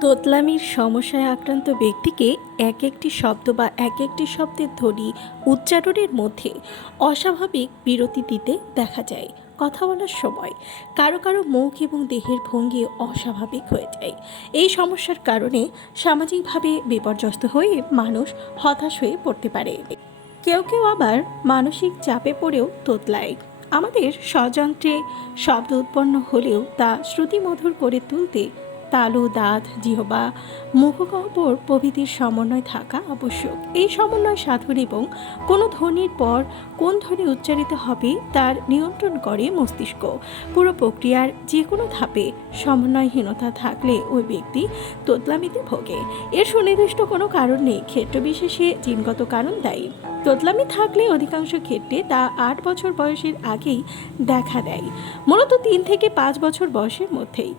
তোতলামির সমস্যায় আক্রান্ত ব্যক্তিকে এক একটি শব্দ বা এক একটি শব্দের ধ্বনি উচ্চারণের মধ্যে অস্বাভাবিক বিরতি দিতে দেখা যায়। কথা বলার সময় কারও কারও মুখ এবং দেহের ভঙ্গি অস্বাভাবিক হয়ে যায়। এই সমস্যার কারণে সামাজিকভাবে বিপর্যস্ত হয়ে মানুষ হতাশ হয়ে পড়তে পারে। কেউ কেউ আবার মানসিক চাপে পড়েও তোতলায়। আমাদের স্বযন্ত্রে শব্দ উৎপন্ন হলেও তা শ্রুতিমধুর করে তুলতে তালু দাঁত জিহবা মুখগহ্বর প্রভৃতির সমন্বয় থাকা আবশ্যক। এই সমন্বয় সাধন এবং কোনো ধ্বনির পর কোন ধ্বনি উচ্চারিত হবে তার নিয়ন্ত্রণ করে মস্তিষ্ক। পুরো প্রক্রিয়ার যে কোনো ধাপে সমন্বয়হীনতা থাকলে ওই ব্যক্তি তোতলামিতে ভোগে। এর সুনির্দিষ্ট কোনো কারণ নেই। ক্ষেত্রবিশেষে জিনগত কারণ দায়ী। তোতলামি থাকলে অধিকাংশ ক্ষেত্রে তা আট বছর বয়সের আগেই দেখা দেয়। মূলত তিন থেকে পাঁচ বছর বয়সের মধ্যেই।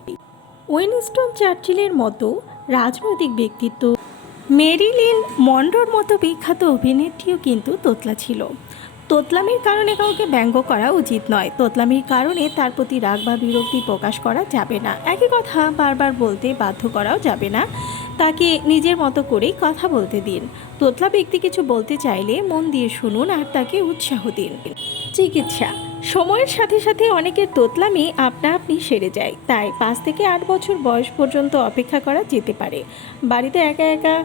উইনস্টন চার্চিলের মতো রাজনৈতিক ব্যক্তিত্ব, মেরিলিন মন্ডোর মতো বিখ্যাত অভিনেত্রীও কিন্তু তোতলা ছিল। তোতলামির কারণে কাউকে ব্যঙ্গ করা উচিত নয়। তোতলামির কারণে তার প্রতি রাগ বা বিরক্তি প্রকাশ করা যাবে না। একই কথা বারবার বলতে বাধ্য করাও যাবে না। তাকে নিজের মতো করেই কথা বলতে দিন। তোতলা ব্যক্তি কিছু বলতে চাইলে মন দিয়ে শুনুন আর তাকে উৎসাহ দিন। চিকিৎসা। সময়ের সাথে সাথে অনেকের তোতলামি আপনা আপনি সেরে যায়। তাই পাঁচ থেকে আট বছর বয়স পর্যন্ত অপেক্ষা করা যেতে পারে। বাড়িতে একা একা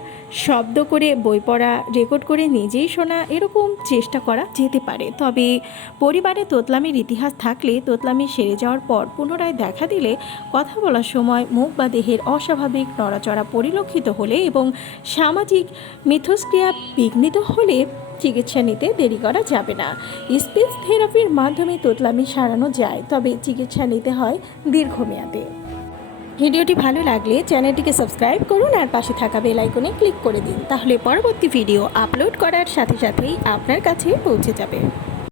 শব্দ করে বই পড়া, রেকর্ড করে নিজেই শোনা এরকম চেষ্টা করা যেতে পারে। তবে পরিবারে তোতলামির ইতিহাস থাকলে তোতলামি সেরে যাওয়ার পর পুনরায় দেখা দিলে কথা বলার সময় মুখ বা দেহের অস্বাভাবিক নড়াচড়া পরিলক্ষিত হলে এবং সামাজিক মিথস্ক্রিয়া বিঘ্নিত হলে চিকিৎসা নিতে দেরি করা যাবে না। স্পেস থেরাপির মাধ্যমে তোতলামি সারানো যায়, তবে চিকিৎসা নিতে হয় দীর্ঘমেয়াদে। ভিডিওটি ভালো লাগলে চ্যানেলটিকে সাবস্ক্রাইব করুন আর পাশে থাকা বেল আইকনে ক্লিক করে দিন, তাহলে পরবর্তী ভিডিও আপলোড করার সাথে সাথেই আপনার কাছে পৌঁছে যাবে।